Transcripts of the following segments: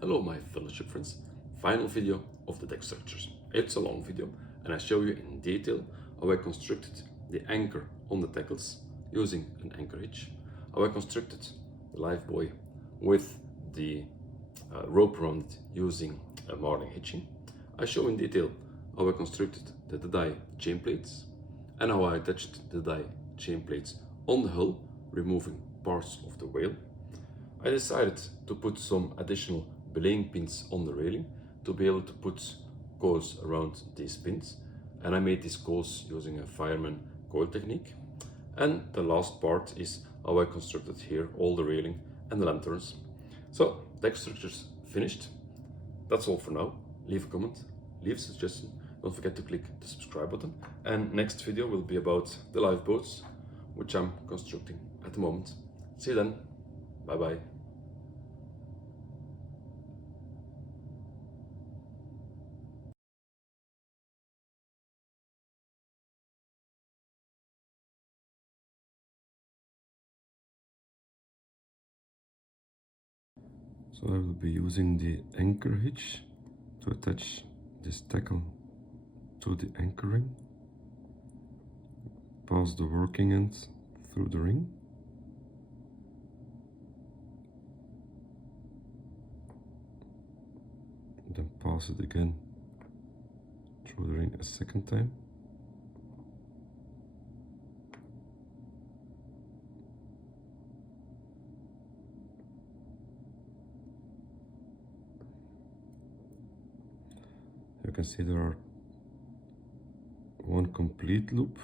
Hello my fellow ship friends, final video of the deck structures. It's a long video and I show you in detail how I constructed the anchor on the tackles using an anchor hitch, how I constructed the live buoy with the rope around it using a Marline hitching. I show in detail how I constructed the Deadeye chain plates and how I attached the Deadeye chain plates on the hull, removing parts of the Wale. I decided to put some additional belaying pins on the railing to be able to put coils around these pins, and I made these coils using a Fireman coil technique. And the last part is how I constructed here all the railing and the lanterns. So deck structures finished. That's all for now. Leave a comment, leave a suggestion, don't forget to click the subscribe button, and next video will be about the lifeboats which I'm constructing at the moment. See you then. Bye bye. So I will be using the anchor hitch to attach this tackle to the anchor ring. Pass the working end through the ring. Then pass it again through the ring a second time. You can see there are one complete loop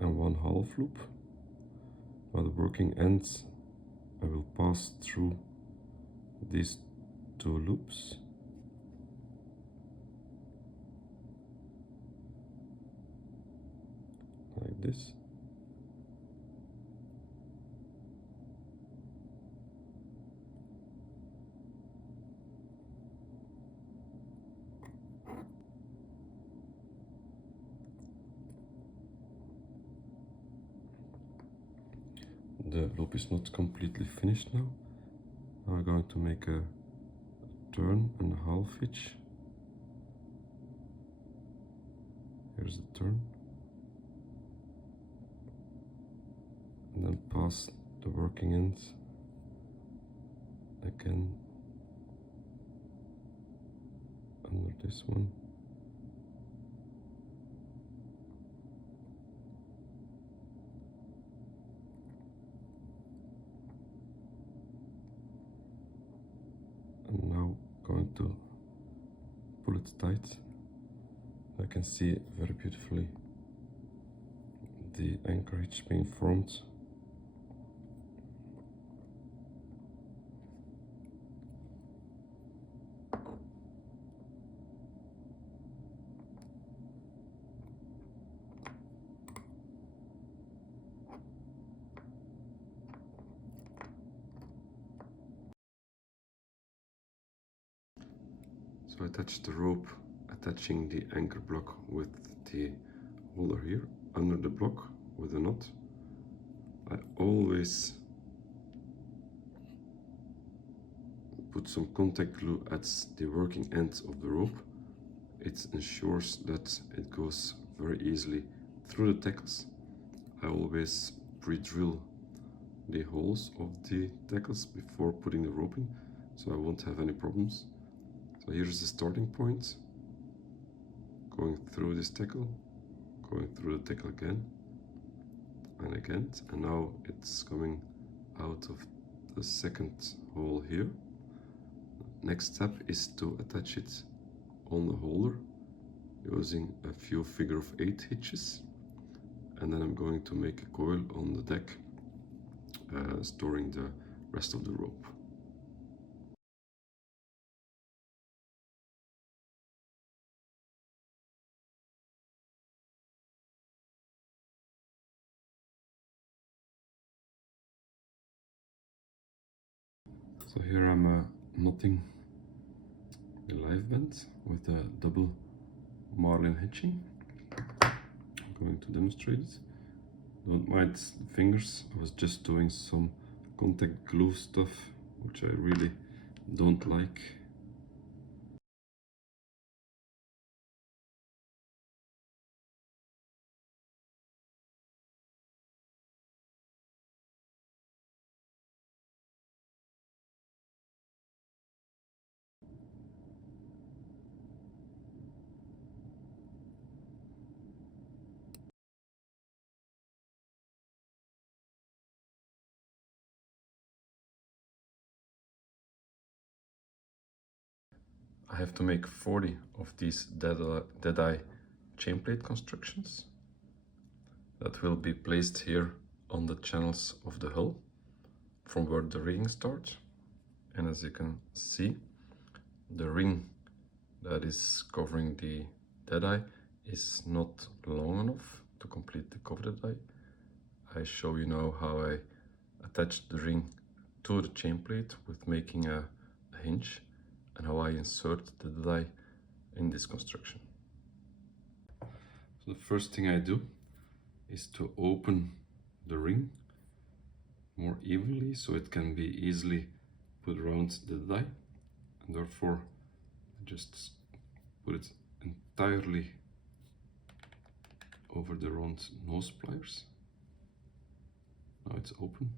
and one half loop. Now the working ends I will pass through these two loops. Like this. The loop is not completely finished now. Now I'm going to make a turn and a half hitch. Here's the turn. And then pass the working end again under this one. And now going to pull it tight. I can see very beautifully the anchorage being formed. So I attach the rope, attaching the anchor block with the holder here under the block with a knot. I always put some contact glue at the working end of the rope. It ensures that it goes very easily through the tackles. I always pre-drill the holes of the tackles before putting the rope in, so I won't have any problems. So here's the starting point, going through this tackle, going through the tackle again, and now it's coming out of the second hole here. Next step is to attach it on the holder using a few figure-of-8 hitches, and then I'm going to make a coil on the deck, storing the rest of the rope. So here I'm knotting the live band with a double Marline hitching. I'm going to demonstrate it. Don't mind the fingers, I was just doing some contact glue stuff which I really don't like. I have to make 40 of these Deadeye chain plate constructions that will be placed here on the channels of the hull from where the rigging starts. And as you can see, the ring that is covering the Deadeye is not long enough to complete the cover Deadeye. I show you now how I attach the ring to the chain plate with making a hinge, and how I insert the Deadeye in this construction. So the first thing I do is to open the ring more evenly so it can be easily put around the Deadeye, and therefore I just put it entirely over the round nose pliers. Now it's open.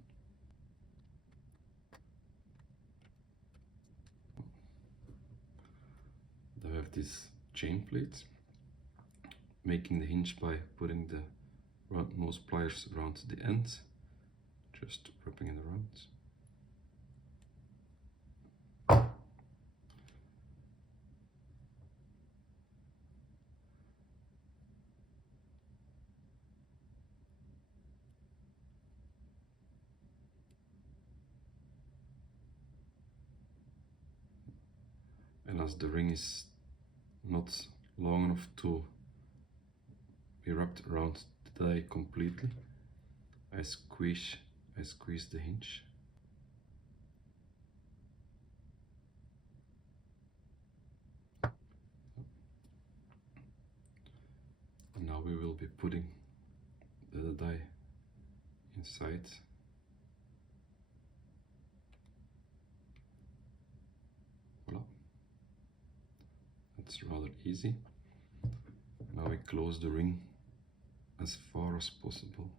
I have this chain plate, making the hinge by putting the round nose pliers around the end, just wrapping it around. And as the ring is not long enough to be wrapped around the die completely, I squeeze the hinge. And now we will be putting the die inside. Voila. That's rather easy. Now we close the ring as far as possible.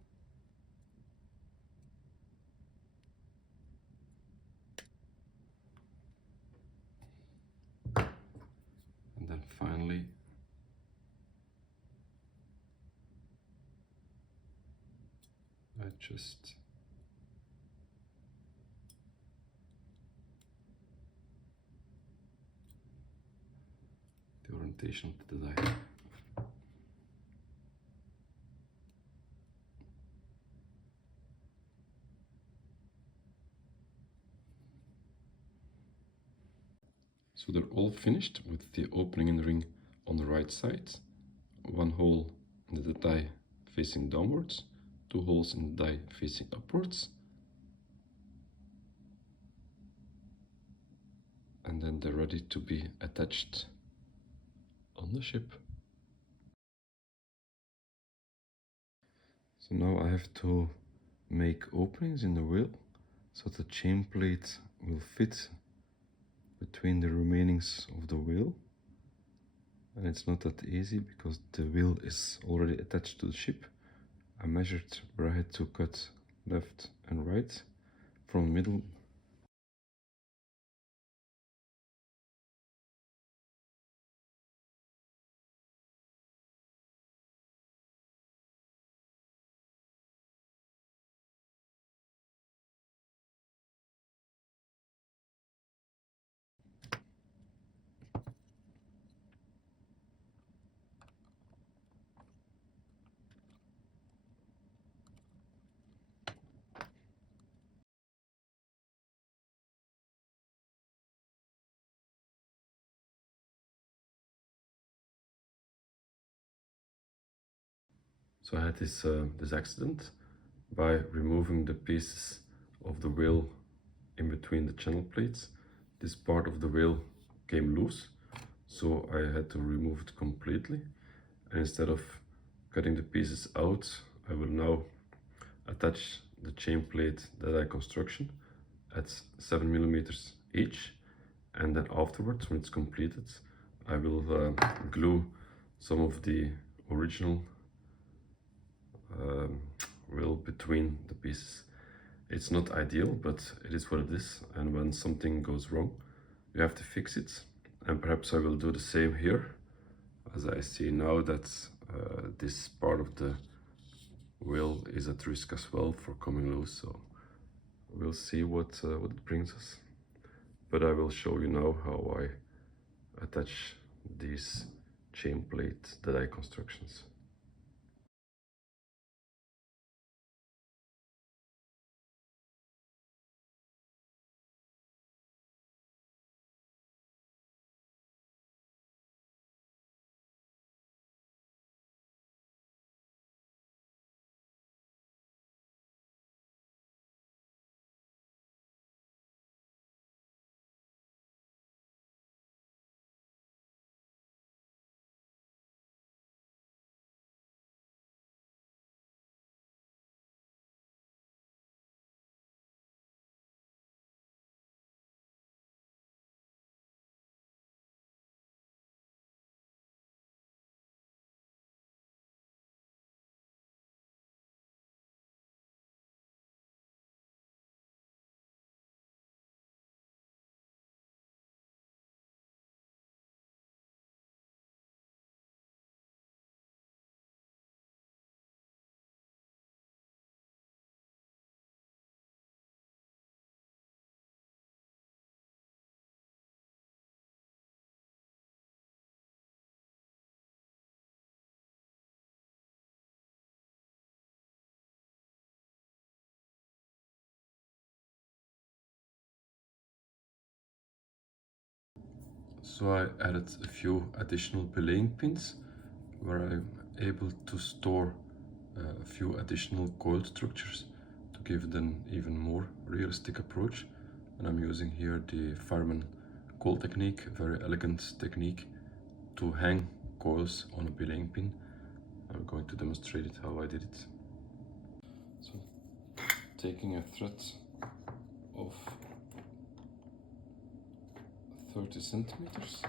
And then finally I just the orientation of the die. So they're all finished with the opening in the ring on the right side, one hole in the die facing downwards, two holes in the die facing upwards, and then they're ready to be attached on the ship. So now I have to make openings in the wheel so the chain plate will fit between the remainings of the wheel, and it's not that easy because the wheel is already attached to the ship. I measured where I had to cut left and right from the middle. So I had this accident by removing the pieces of the wheel in between the channel plates. This part of the wheel came loose, so I had to remove it completely. And instead of cutting the pieces out, I will now attach the chain plate Deadeye construction at 7 millimeters each, and then afterwards, when it's completed, I will glue some of the original wheel between the pieces. It's not ideal, but it is what it is, and when something goes wrong, you have to fix it. And perhaps I will do the same here, as I see now that this part of the wheel is at risk as well for coming loose, so we'll see what it brings us. But I will show you now how I attach these chain plate Deadeye constructions. So I added a few additional belaying pins where I'm able to store a few additional coil structures to give it an even more realistic approach. And I'm using here the Fireman coil technique, a very elegant technique to hang coils on a belaying pin. I'm going to demonstrate it how I did it. So taking a thread of 30 centimeters.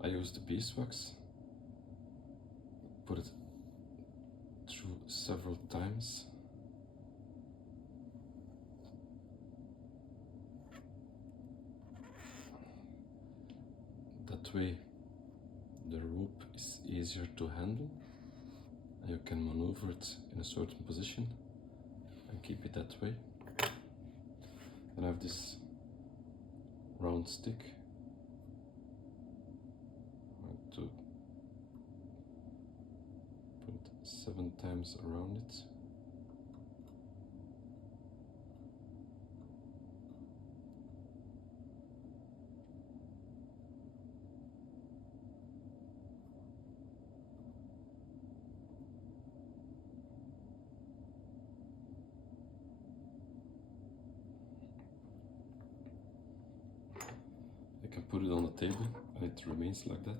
I use the beeswax, put it through several times. That way the rope is easier to handle and you can maneuver it in a certain position and keep it that way. Then I have this round stick. I have to put it 7 times around it. I can put it on the table and it remains like that.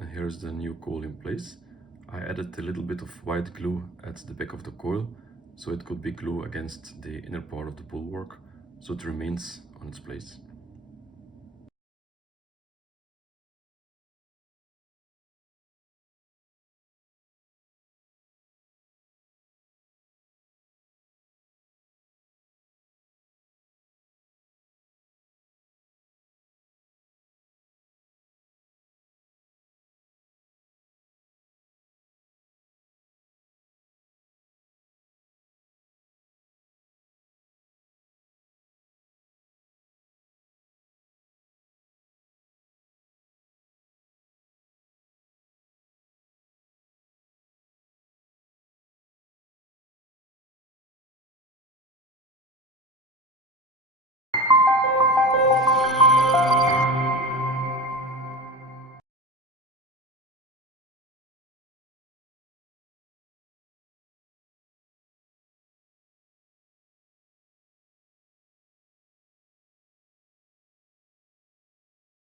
And here's the new coil in place. I added a little bit of white glue at the back of the coil so it could be glue against the inner part of the bulwark so it remains on its place.